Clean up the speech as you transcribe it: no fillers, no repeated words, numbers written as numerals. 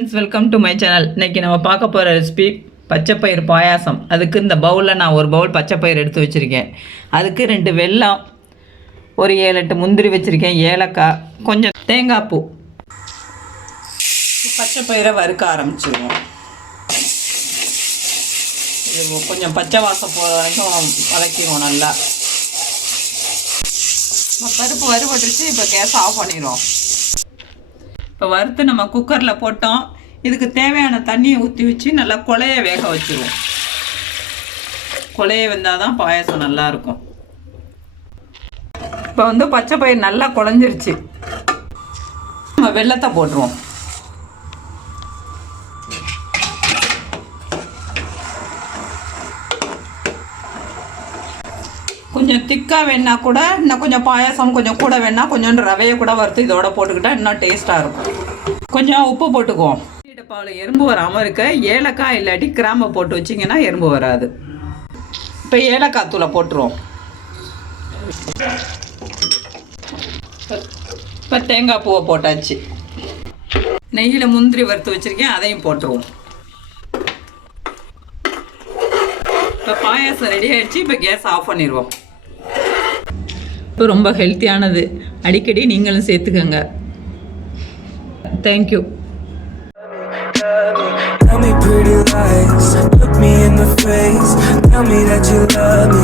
Friends, welcome to my channel. இன்றைக்கி நம்ம பார்க்க போகிற ரெசிபி பச்சைப்பயிறு பாயாசம். அதுக்கு இந்த பவுலில் நான் ஒரு பவுல் பச்சைப்பயிறு எடுத்து வச்சுருக்கேன். அதுக்கு 2 வெல்லம், ஒரு 7-8 முந்திரி வச்சுருக்கேன், ஏலக்காய், கொஞ்சம் தேங்காய் பூ. பச்சைப்பயிரை வறுக்க ஆரம்பிச்சிடுவோம். இது கொஞ்சம் பச்சை வாசம் போகிற வரைக்கும் வதக்கிடுவோம். நல்லா பருப்பு வறுபட்டுருச்சு. இப்போ கேஸ் ஆஃப் பண்ணிடுவோம். இப்போ வறுத்து நம்ம குக்கரில் போட்டோம். இதுக்கு தேவையான தண்ணியை ஊற்றி வச்சு நல்லா கொலைய வேக வச்சுருவோம். கொலைய வெந்தால் தான் பாயாசம் நல்லாயிருக்கும். இப்போ பச்சைப்பயிறு நல்லா குழஞ்சிருச்சு. நம்ம வெல்லத்தை போட்டுருவோம். கொஞ்சம் திக்காக வேணா கூட இன்னும் கொஞ்சம் பாயாசம் கொஞ்சம் கூட வேணா கொஞ்சோண்டு ரவையை கூட வறுத்து இதோட போட்டுக்கிட்டால் இன்னும் டேஸ்ட்டாக இருக்கும். கொஞ்சம் உப்பு போட்டுக்குவோம். டப்பாவில் எறும்பு வராமல் இருக்க ஏலக்காய் இல்லாட்டி கிராம்பை போட்டு வச்சிங்கன்னா எறும்பு வராது. இப்போ ஏலக்காய் தூளை போட்டுருவோம். இப்போ தேங்காய் பூவை போட்டாச்சு. நெய்யில் முந்திரி வறுத்து வச்சுருக்கேன், அதையும் போட்டுருவோம். இப்போ பாயாசம் ரெடி ஆகிடுச்சு. இப்போ கேஸ் ஆஃப் பண்ணிடுவோம். இப்போ ரொம்ப ஹெல்த்தியானது, அடிக்கடி நீங்களும் சேர்த்துக்கோங்க. Thank you. Tell me pretty lies, look me in the face, tell me that you love me.